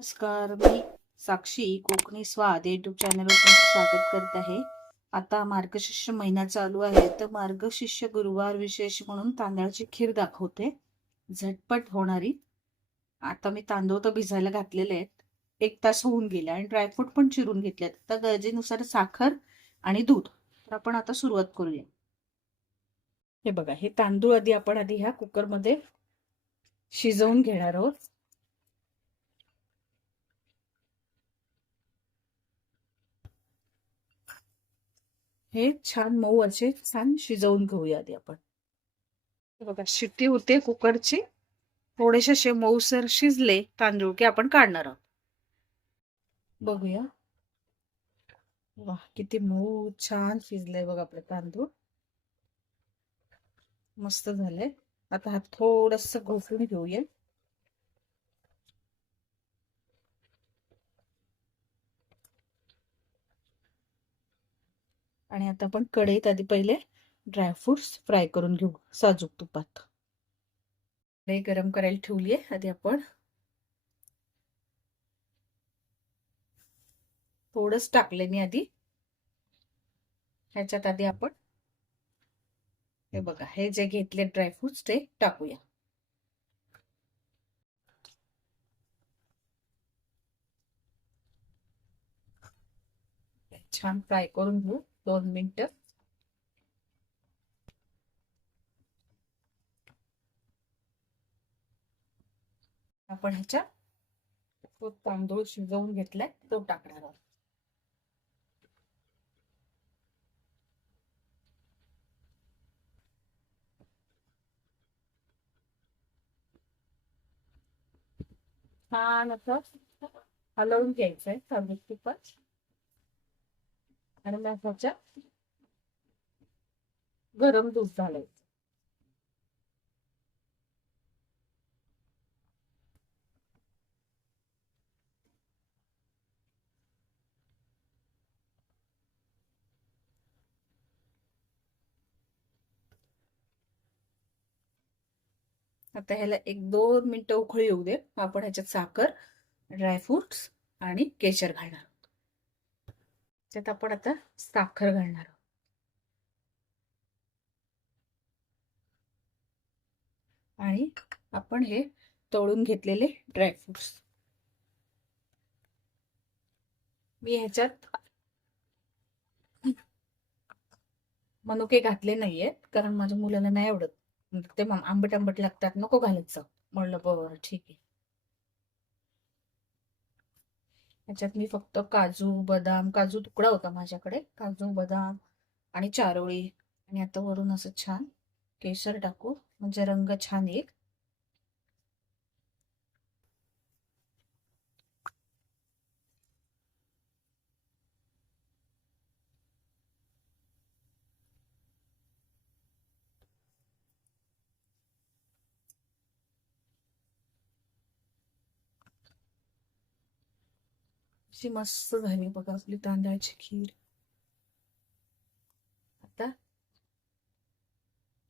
नमस्कार, मी साक्षी कोकणी स्वाद यूट्यूब चॅनलवर तुमचं स्वागत करत आहे. आता मार्गशीर्ष महिना चालू आहे, तर मार्गशीर्ष गुरुवार विशेष म्हणून तांदळाची खीर दाखवते, झटपट होणारी. आता मी तांदूळ तर भिजायला घातलेले आहेत, 1 तास होऊन गेला आणि ड्रायफ्रूट पण चिरून घेतलेत. आता गरजेनुसार साखर आणि दूध. तर आपण आता सुरुवात करूया. हे बघा, हे तांदूळ आपण ह्या कुकरमध्ये शिजवून घेणार आहोत. हे छान मऊ असे छान शिजवून घेऊया आधी आपण. बघा, शिट्टी होते कुकरची. थोडेसे असे मऊसर शिजले तांदूळ की आपण काढणार आहोत. बघूया. वा, किती मऊ छान शिजले बघा आपले तांदूळ. मस्त झाले. आता हा थोडस घोटून घेऊया. आणि आता आपण कढईत आधी पहिले ड्रायफ्रुट्स फ्राय करून घेऊ साजूक तुपात. कढई गरम करायला ठेवली आहे. आधी आपण थोडंच टाकले मी आधी. ह्याच्यात आधी आपण हे बघा, हे जे घेतले ड्रायफ्रुट्स ते टाकूया. छान फ्राय करून घेऊ 2 मिनिटं. आपण ह्याच्या तो तांदूळ शिजवून घेतलाय तो टाकणार आहोत. छान असं हलवून घ्यायचंय तांदूळ तुपात. आणि मग ह्याच्या गरम दूध घालायचं. आता ह्याला 1-2 मिनिटं उकळी येऊ दे. आपण ह्याच्यात साखर, ड्रायफ्रुट्स आणि केशर घालणार आहोत. त्यात आपण आता साखर घालणार आहोत. आणि आपण हे तळून घेतलेले ड्रायफ्रुट्स. मी ह्याच्यात मनुके घातले नाहीयेत, कारण माझ्या मुलाला नाही आवडत. ते आंबट आंबट लागतात, नको घालायचं म्हणलं. बरं, ठीक आहे. ह्याच्यात मी फक्त काजू बदाम, काजू तुकडा होता माझ्याकडे, काजू बदाम आणि चारोळी. आणि आता वरून असं छान केशर टाकू, म्हणजे रंग छान येईल. अशी मस्त झाली बघा आपली तांदळाची खीर. आता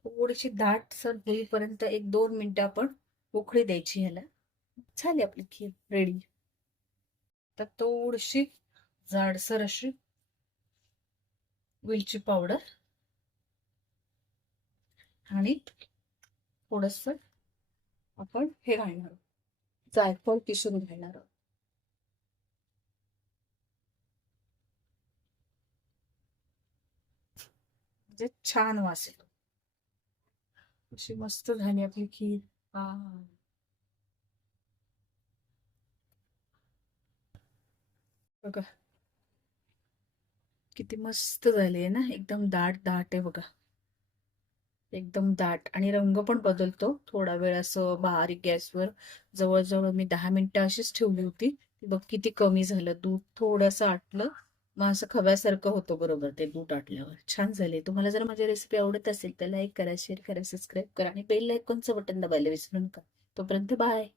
थोडीशी दाटसर होईपर्यंत 1-2 मिनिटं आपण उकळी द्यायची ह्याला. झाली आपली खीर रेडी. तर थोडीशी जाडसर अशी वेलची पावडर आणि थोडस आपण हे घालणार, जायफळ किसून घालणार. म्हणजे छान वास येतो. अशी मस्त झाली आपली खीर. बघा किती मस्त झाली आहे ना. एकदम दाट दाट आहे बघा, एकदम दाट. आणि रंग पण बदलतो थोडा वेळ असं बारीक गॅसवर. जवळजवळ मी 10 मिनिटं अशीच ठेवली होती. बघ किती कमी झालं, दूध थोडंसं आटलं, मग असं खव्यासारखं होतं. बरोबर, ते दूध आटल्यावर छान झाले. तुम्हाला जर माझी रेसिपी आवडत असेल तर लाईक करा, शेअर करा, सबस्क्राईब करा आणि बेल आयकॉनचं बटन दाबायला विसरू नका. तोपर्यंत बाय.